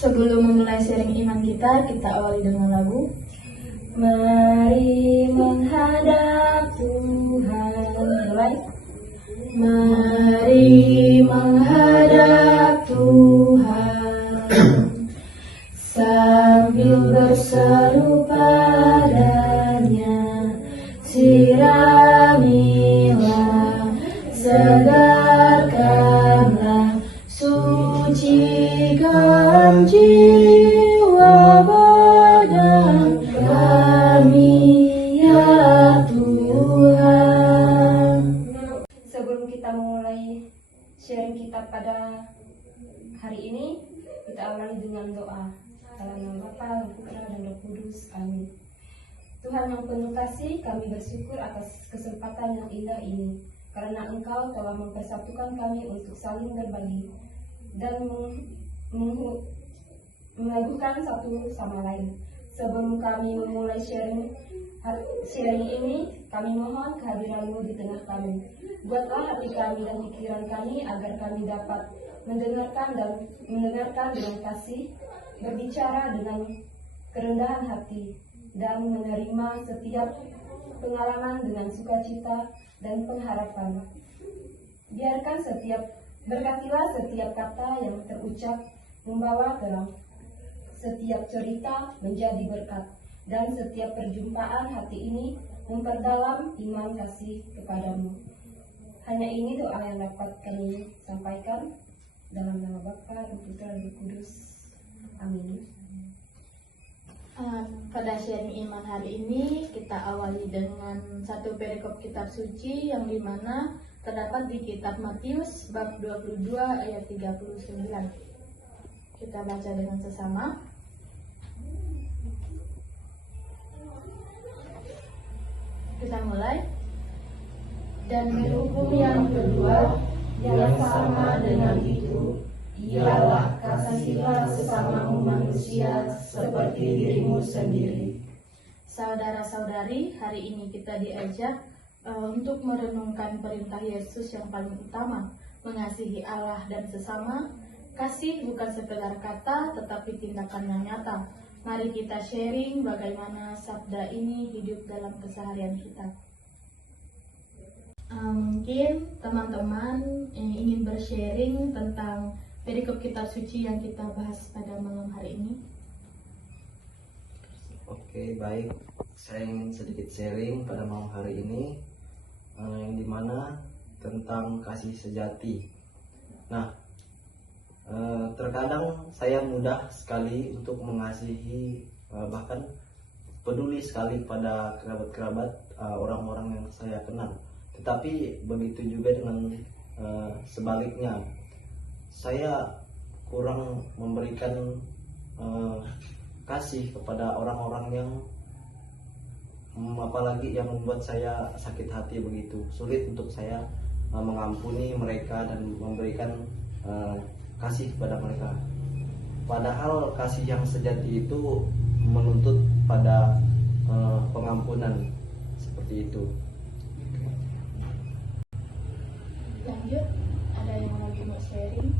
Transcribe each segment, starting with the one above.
Sebelum memulai sharing iman kita awali dengan lagu. Mari menghadap Tuhan. Mulai. Mari menghadap Tuhan sambil berseru padanya, siramilah, segarkanlah, sucikan jiwa badan kami, ya Tuhan. Sebelum kita mulai sharing kita pada hari ini, kita awali dengan doa. Dalam nama Bapa, dan Putra, dan Roh Kudus. Amin. Tuhan yang penuh kasih, kami bersyukur atas kesempatan yang indah ini, karena Engkau telah mempersatukan kami untuk saling berbagi dan meneguhkan satu sama lain. Sebelum kami memulai sharing ini, kami mohon kehadiran-Mu di tengah kami. Buatlah hati kami dan pikiran kami agar kami dapat mendengarkan dengan kasih, berbicara dengan kerendahan hati, dan menerima setiap pengalaman dengan sukacita dan pengharapan. Berkatilah setiap kata yang terucap membawa terang, setiap cerita menjadi berkat, dan setiap perjumpaan hati ini memperdalam iman kasih kepadamu. Hanya ini doa yang dapat kami sampaikan dalam nama Bapa, dan Putra, dan Roh Kudus. Amin. Pada sharing iman hari ini kita awali dengan satu perikop kitab suci yang dimana terdapat di kitab Matius bab 22 ayat 39. Kita baca dengan sesama. Kita mulai. Dan hukum yang kedua yang sama dengan itu ialah kasihilah sesamamu manusia seperti dirimu sendiri. Saudara-saudari, hari ini kita diajak untuk merenungkan perintah Yesus yang paling utama, mengasihi Allah dan sesama. Kasih bukan sekedar kata, tetapi tindakan yang nyata. Mari kita sharing bagaimana sabda ini hidup dalam keseharian kita. Mungkin teman-teman ingin bersharing tentang perikop kitab suci yang kita bahas pada malam hari ini. Oke, baik. Saya ingin sedikit sharing pada malam hari ini yang dimana tentang kasih sejati. Nah, terkadang saya mudah sekali untuk mengasihi, bahkan peduli sekali pada kerabat-kerabat orang-orang yang saya kenal. Tetapi begitu juga dengan sebaliknya, saya kurang memberikan kasih kepada orang-orang yang apalagi yang membuat saya sakit hati begitu. Sulit untuk saya mengampuni mereka dan memberikan kasih kepada mereka. Padahal kasih yang sejati itu menuntut pada pengampunan seperti itu. Lanjut, ada yang lagi mau sharing?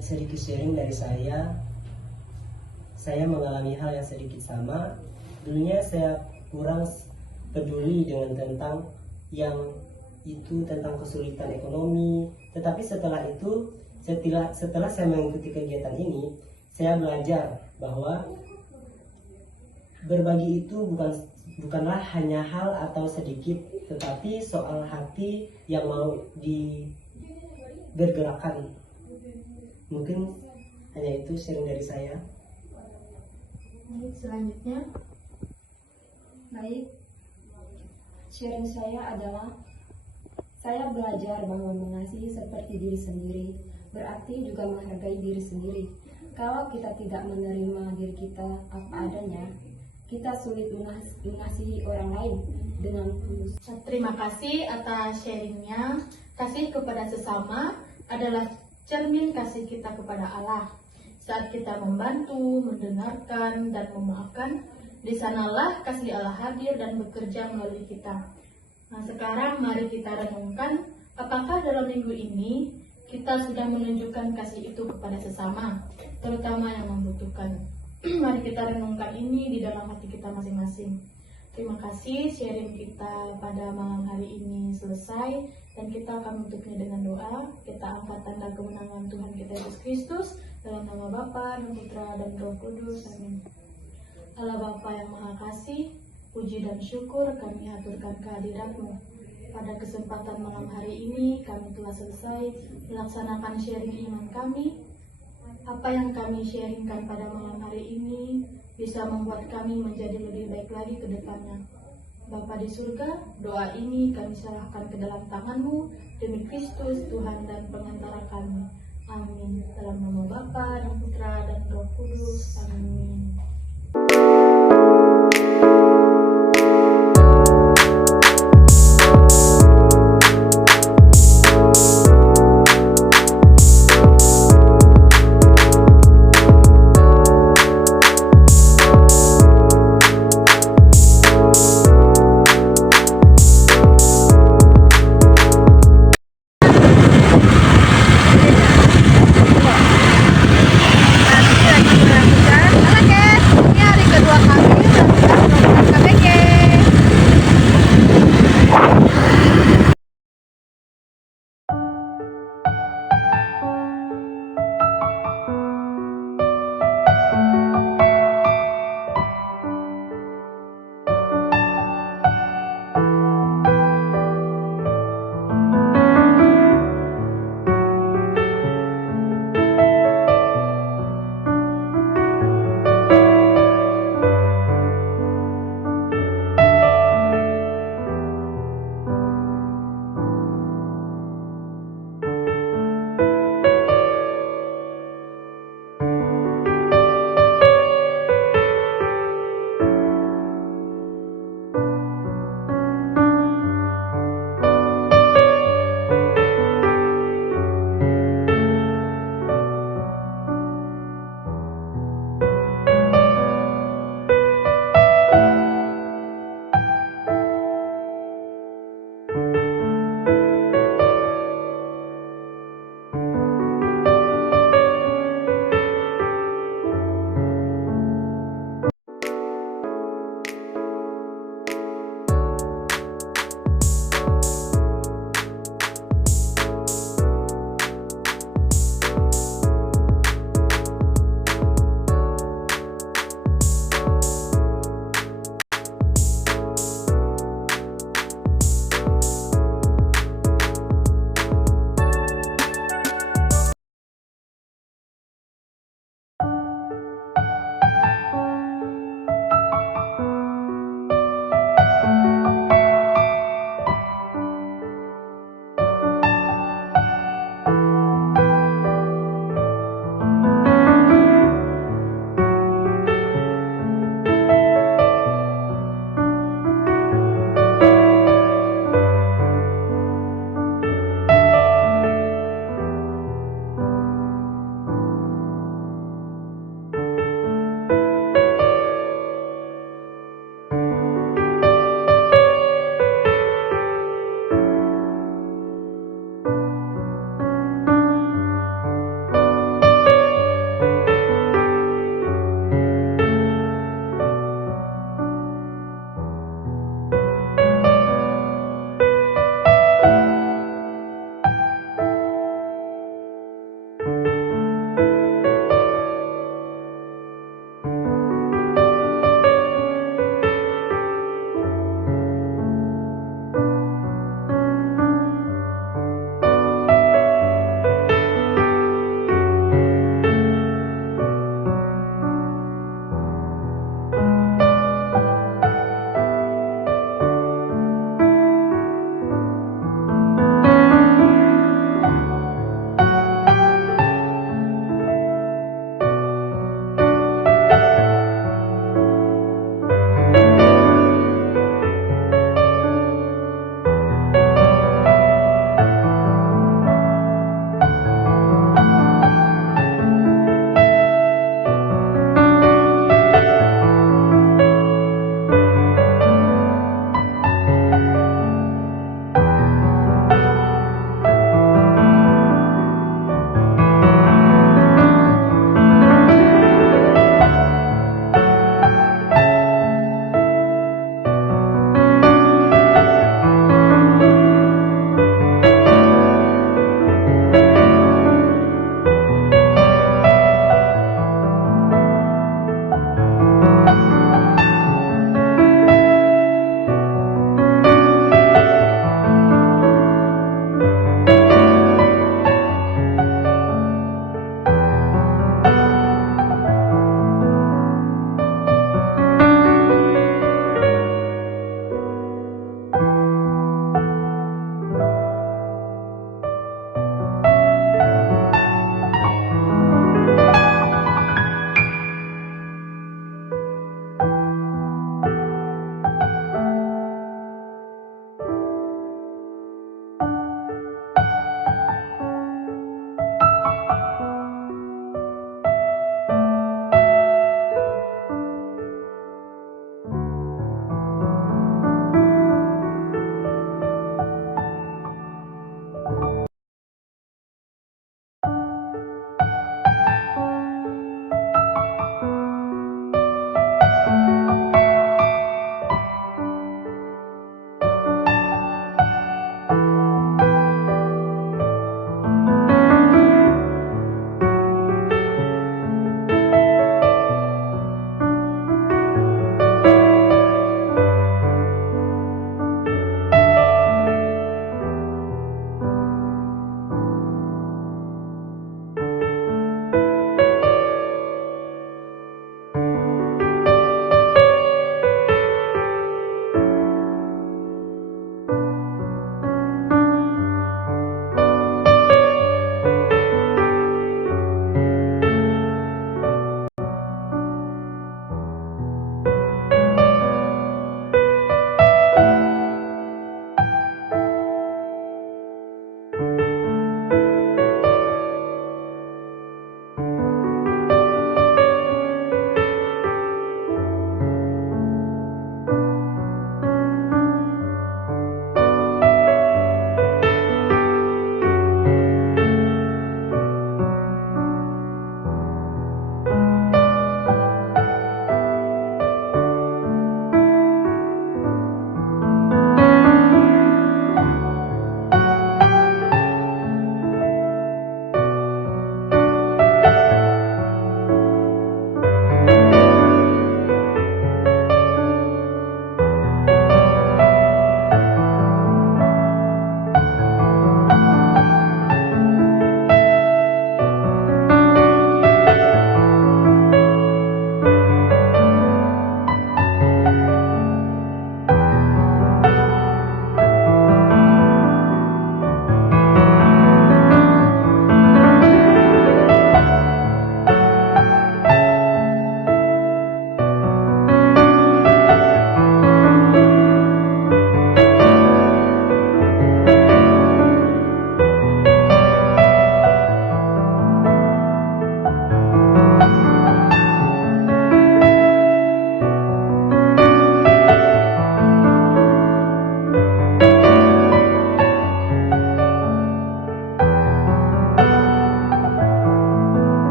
Sedikit sharing dari saya mengalami hal yang sedikit sama. Dulunya saya kurang peduli dengan tentang kesulitan ekonomi. Tetapi setelah itu, setelah saya mengikuti kegiatan ini, saya belajar bahwa berbagi itu bukanlah hanya hal atau sedikit, tetapi soal hati yang mau bergerakan. Mungkin hanya itu sharing dari saya. Selanjutnya, baik, sharing saya adalah saya belajar bahwa mengasihi seperti diri sendiri berarti juga menghargai diri sendiri. Kalau kita tidak menerima diri kita apa adanya, kita sulit mengasihi orang lain dengan tulus. Terima kasih atas sharingnya. Kasih kepada sesama adalah cermin kasih kita kepada Allah. Saat kita membantu, mendengarkan, dan memaafkan, di sanalah kasih Allah hadir dan bekerja melalui kita. Nah, sekarang mari kita renungkan, apakah dalam minggu ini kita sudah menunjukkan kasih itu kepada sesama, terutama yang membutuhkan. Mari kita renungkan ini di dalam hati kita masing-masing. Terima kasih, sharing kita pada malam hari ini selesai, dan kita akan menutupnya dengan doa. Kita angkat tanda kemenangan Tuhan kita Yesus Kristus dalam nama Bapa dan Putra dan Roh Kudus. Amin. Allah Bapa yang Maha Kasih, puji dan syukur kami haturkan kehadirat-Mu. Pada kesempatan malam hari ini kami telah selesai melaksanakan sharing iman kami. Apa yang kami sharingkan pada malam hari ini bisa membuat kami menjadi lebih baik lagi ke depannya. Bapa di surga, doa ini kami serahkan ke dalam tangan-Mu demi Kristus, Tuhan dan Pengasih